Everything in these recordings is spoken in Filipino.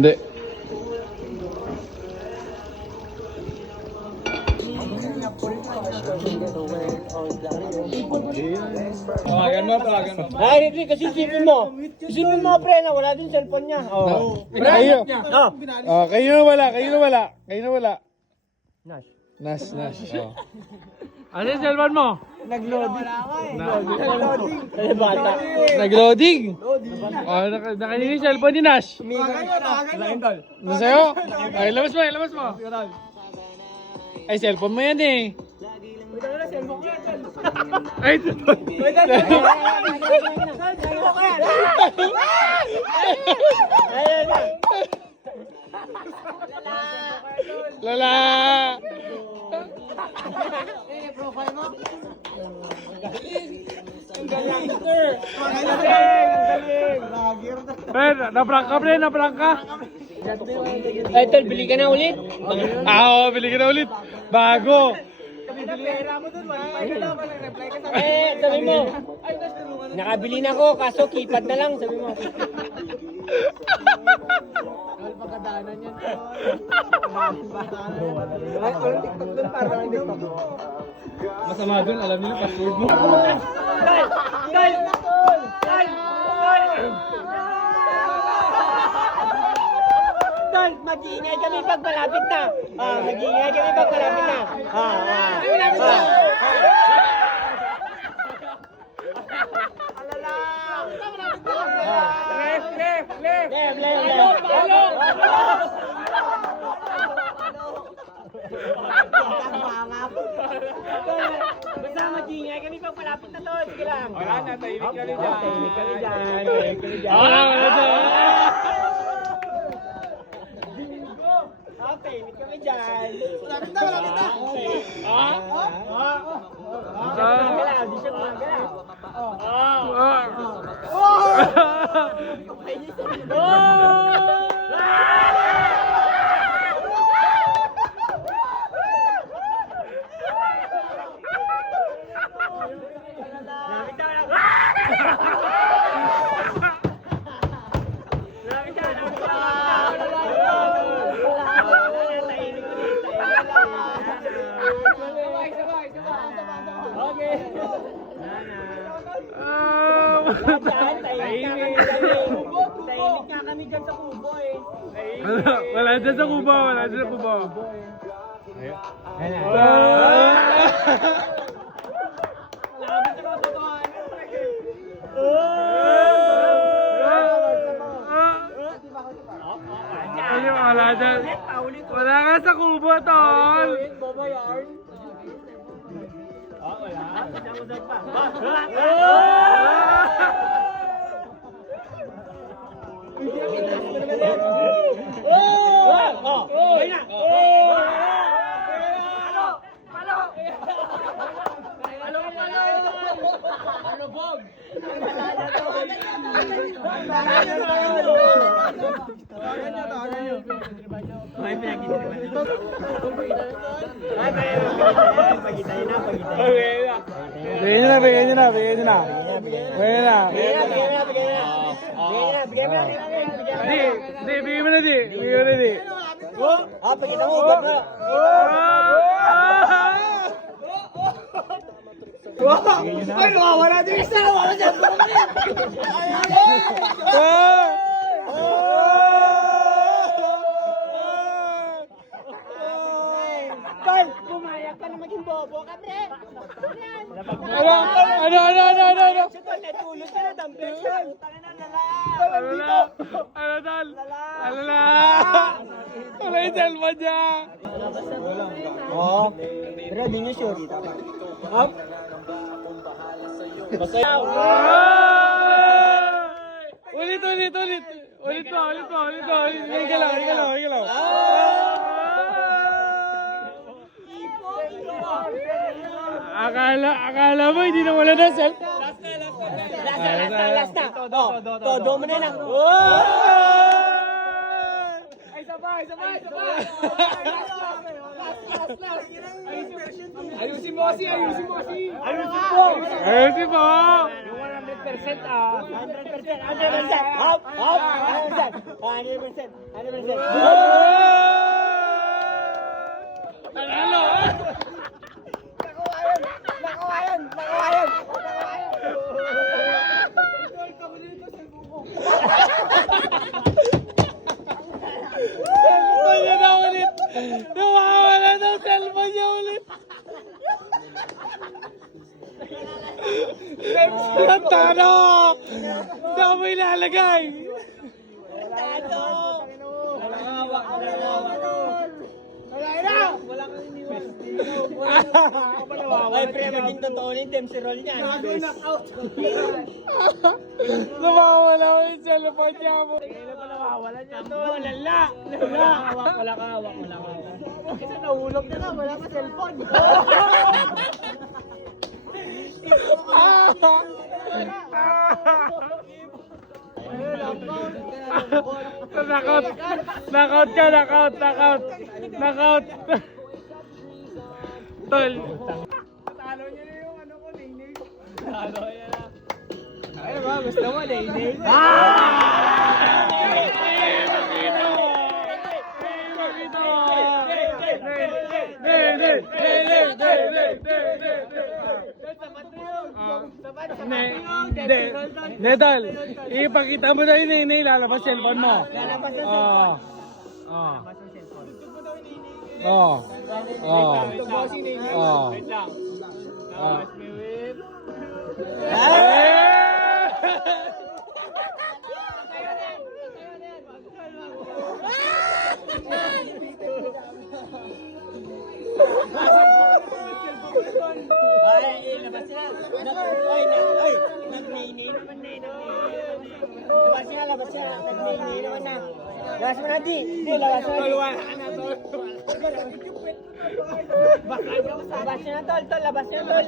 Hindi. Tawagan mo. Ay, hindi, kasi isipin mo. Isipin mo, pre, na wala din cellphone niya. Oh. Kayo. Oh. Oh, kayo na wala. Kayo na wala. Nash. Nas. Oh. Ano yung cellphone mo? Nag-loading. Ay, bata. Nag-loading. Oh, nakanina yung cellphone ni Nash. Nasa'yo? Ay, labas mo. Ay, cellphone mo yan eh. Ay, Lala! Profile mo? Ben, na-prank ka, pre, na-prank ka. Ay, tol, bili ka na ulit. Oo, bili ka na ulit. Bago. Sabi mo, nakabili na ako, kaso keypad na lang, sabi mo. Masama dun, alam nila password mo. Tol, mag-iingay kami pag malapit na. Mag-iingay kami pag malapit na. Basta mag-iingay kami pag malapit na, tol. Sige lang. Wala na, tahimik ka rin dyan. Tahimik kami dyan. Tahimik kami dyan. Wala dyan. Tahimik kami dyan. Malapit na. Gumagalaw, di siya gumagalaw. Tahimik nga kami dyan sa kubo eh. Wala dyan sa kubo. Wala ka sa kubo, tol. Bigyan nyo na. Di, bigyan mo na di. Pakita mo, ugat mo. Ay, nawawala din isa. Nawawala dyan. Carl, pumayag ka na maging bobo ka, pre. Ano? Natulog ka na, dumbbell. Tangin na, lala. Alala! Wala yung cellphone niya! Oo. Pero di nyo sure. Up. Basta yun. Ulit! Ulit mo! Higa lang! Akala mo hindi na wala na cellphone? Last na. Todo mo na lang. Ay, sabay. Ayusin mo. Ayusin mo! Yung 100 100%. 100%. Hop! 100%. 100%. Panalo! Nakuha yun! Cellphone niya na ulit! Nawawala ng cellphone niya ulit! Tano! Saan mo ilalagay? Ay, pre, maging totoo ni Dempsey roll niyan. Nawawala ulit cellphone niya mo. Wala niya to. Lala. Wala ka. Isa nahulog na lang. Wala ka cellphone. Knockout. Tol. Talo niya na yung ano ko, Ningning. Ay, ba? Gusto mo, Nene? Nedal, ipakita mo na yun, lalabas cellphone mo. Lalabas yung Wait lang. Ay, labas sila. Ay, nag-nene naman na. Labas sila. Nag-nene naman na. Labas mo na, di. Labas mo na. Labas na, tol. Labas na, tol.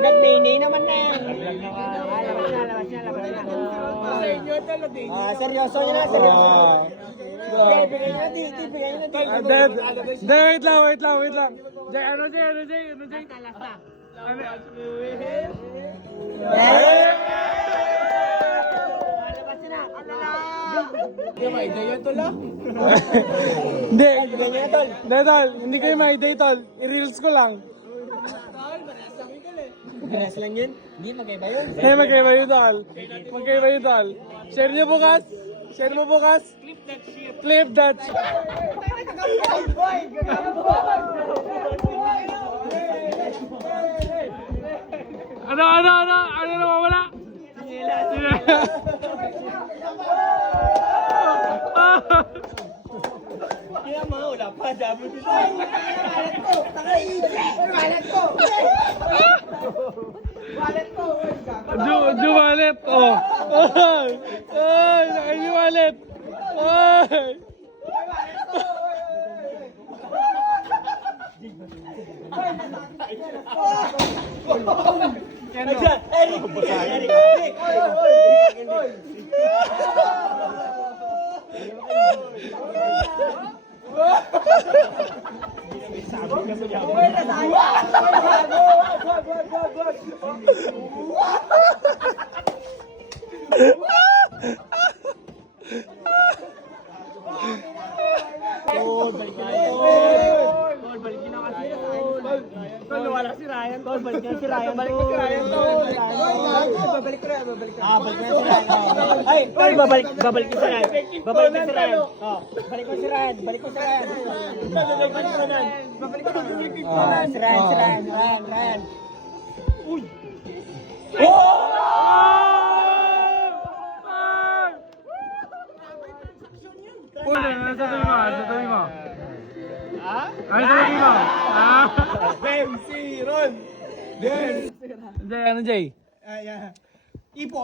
Nag-nene naman na yan. Labas na. Seryoso nyo na. Bigay nyo na, di. Wait lang. Jay, ano Jay? Hindi. Tol, hindi ko yung may day, tol. I-reels ko lang. Beres lang yun? Hindi, magkaiba yun. Magkaiba yun, tol. Share nyo bukas. Clip that shit. Ano nawawala? Kaya mga wala pa, dami dito. Wallet. Oh. Ay, naka-wallet. Ay. Eric. Tol, wala si Ryan. Tol, balik na si Ryan. Balik na si Ryan, tol. Babalik ko na si Ryan. Ay, tol, babalik na si Ryan. Balik ko si Ryan. Balik ko si Ryan. Balik ko si Ryan. Si Ryan. Uy! Nasa tabi mo. Ay, sa tabi mo. Dempsey roll. Jay, ano Jay? Ipo.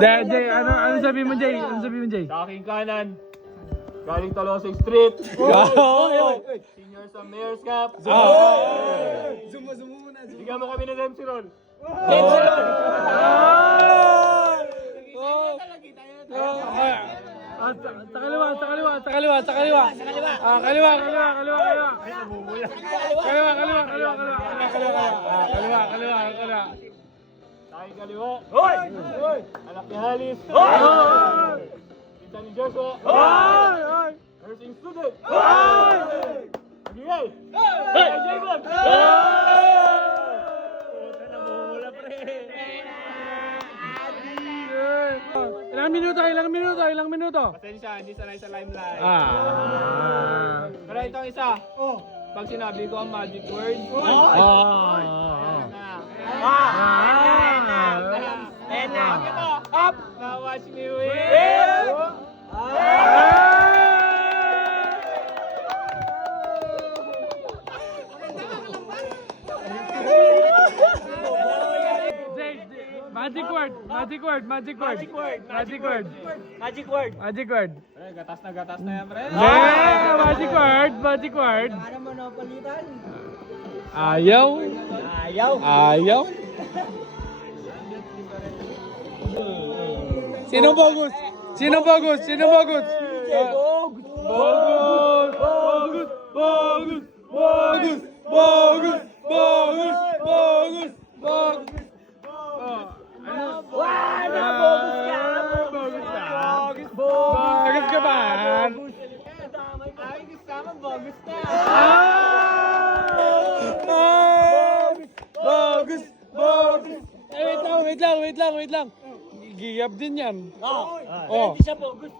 Jay, ano sabi mo Jay? Sa aking kanan, galing Talosig Street, senior sa Mayor's Cup. Zoom muna. Bigyan mo kami ng Dempsey Roll. Sa kaliwa. Kaliwa. Kaliwa. Tayo kaliwa. Hoy! Anak ni Halis. Hoy! Kita ni Joshua. Hoy! Nursing student. Magigay. Hey! Jacob! Ilang minuto? Pasensya, hindi sanay sa limelight. Pero itong isa. Pag sinabi ko ang magic word. Ayan na! Up! Now watch me win! Magic word. Gatas na yan, pre. Magic word. Ayaw. Sino bogus? Bogus. Bogus ka ba? Bogus. Wait lang. Giyab din yan. Hindi siya bogus.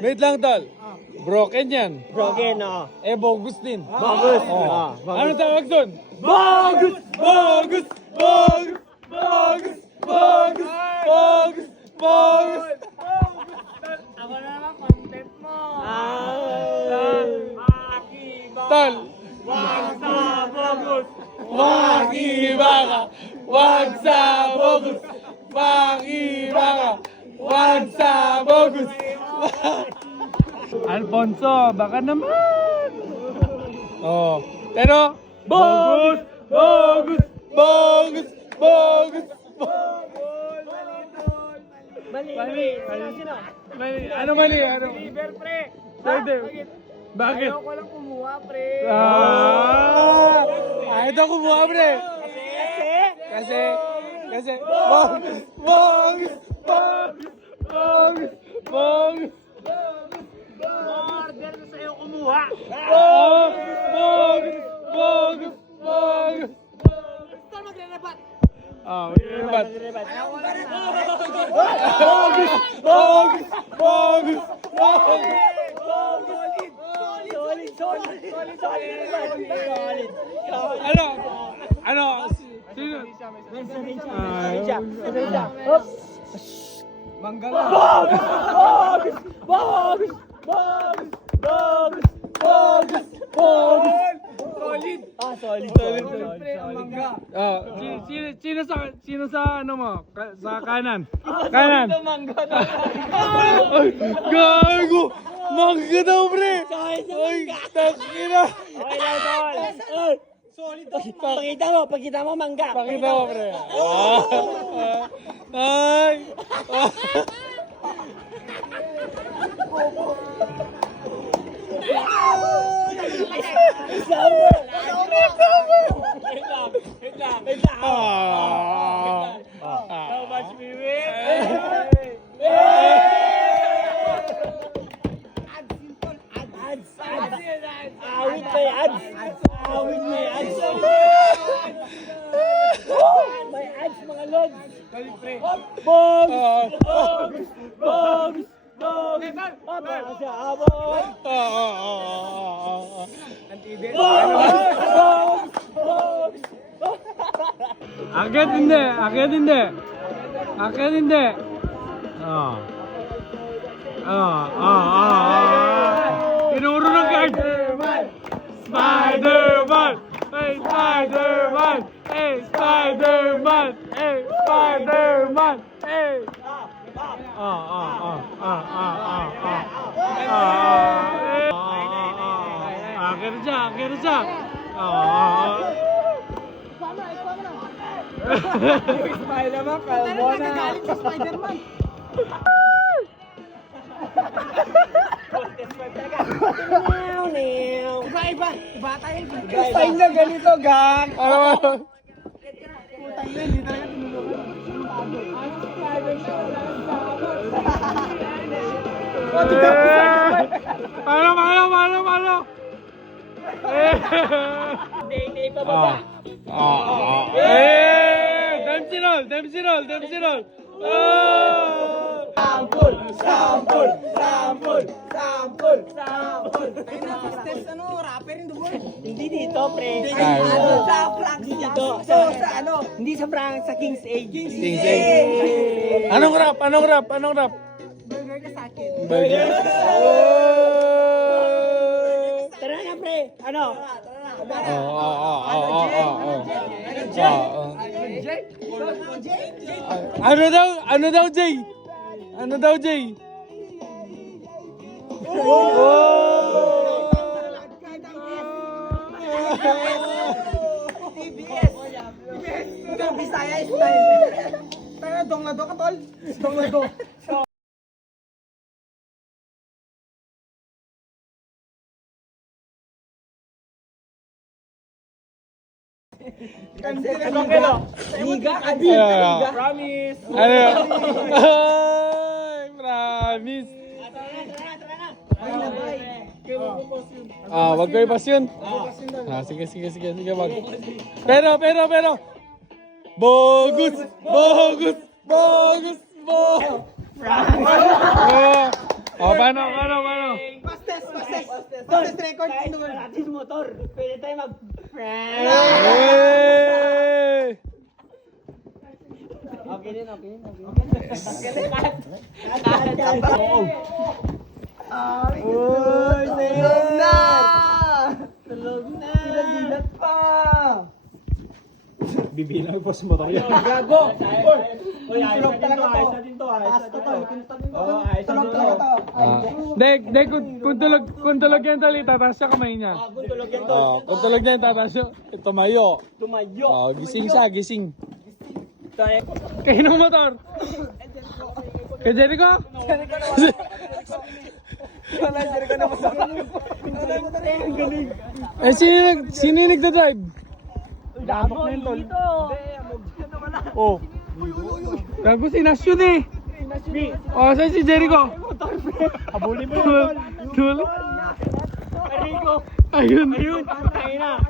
Wait lang, tol. Broken yan. Broken, oh. Bogus din. Bogus. Ano tawag doon? Bogus. Ako na lang, content mo. Tol. Wag sa bogus. Alfonso, baka naman. Pero bogus. Mali. Sino? Ano mali? Liver, pre. Bakit? Ayaw ko lang kumuha, pre. Ayaw daw kumuha, pre. Kasi bogus. Order na sa'yo kumuha. Bogus. Gusto magre-rebat. Magre-rebat. Ayaw ko lang na. Bogus. Solid. Ano? Sino? Manggala. Bogus. Solid. Sino sa ano mo? Sa kanan. Gago! Mangga daw, pre! Ay, takina! Okay lang, tol. Solid. Pakita mo, mangga. Pakita mo, pre. Ay! How much we win? Awit may ads. May ads, mga lods. Bogs! Baka siya abot. Akit hindi. Tinuro ng card. Spider-Man! Hey, Spider-Man! Hey, Spider-Man! Hey, Spider-Man! Hey! Akhir siya. Spider-Man, kalbo na. Nagagalit sa Spider-Man. Iba. Iba tayo. Style na ganito, gang. Ano? Paano? Hindi pa baba. Dempsey roll. Sampul. Ay na, hostess, rapper yung dugo. Hindi dito, pre. Ay, Sa Frank dito. Sa hindi sa Frank, sa King's A. King's A. Anong rap? Burger ka sa akin. Burger. Tara na, pre. Ano? Ano daw, Jay? TBS. Ito, Bisaya style. Pero dong na do ka, tol. Dong na do. Liga, Promise. Ano? Ay, promise. Wag ko ipas yun. Sige, wag. Pero. Bogus. Paano? Fastest record in the world. Atis motor. Pwede tayo mag... Okay din. Uy, tulog na! Dilat pa! Bibilang po sa motor yan. Gago! Uy, Tulog talaga to. Taas to to. Tulog talaga to. Dek, kung tulog yan tali, tataas siya kamay niya. Tulog yan to. Kung tulog yan, tataas siya. Tumayo. Tumayo. Gising siya, gising. Kayo ng motor. Kay Jericho? Sino yung nagda-drive? Damok na yun, tol. Oh. Gago si Nash yun eh. Oh, saan si Jericho? Habulin mo yun. Tulo. Rico. Ayun. Tayo na.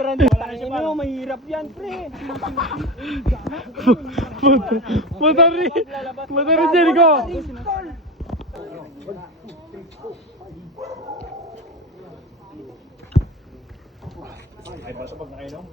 Tangin mo, mahirap yan, pre. Motor ni Jericho. Ay, basta pag nakainom.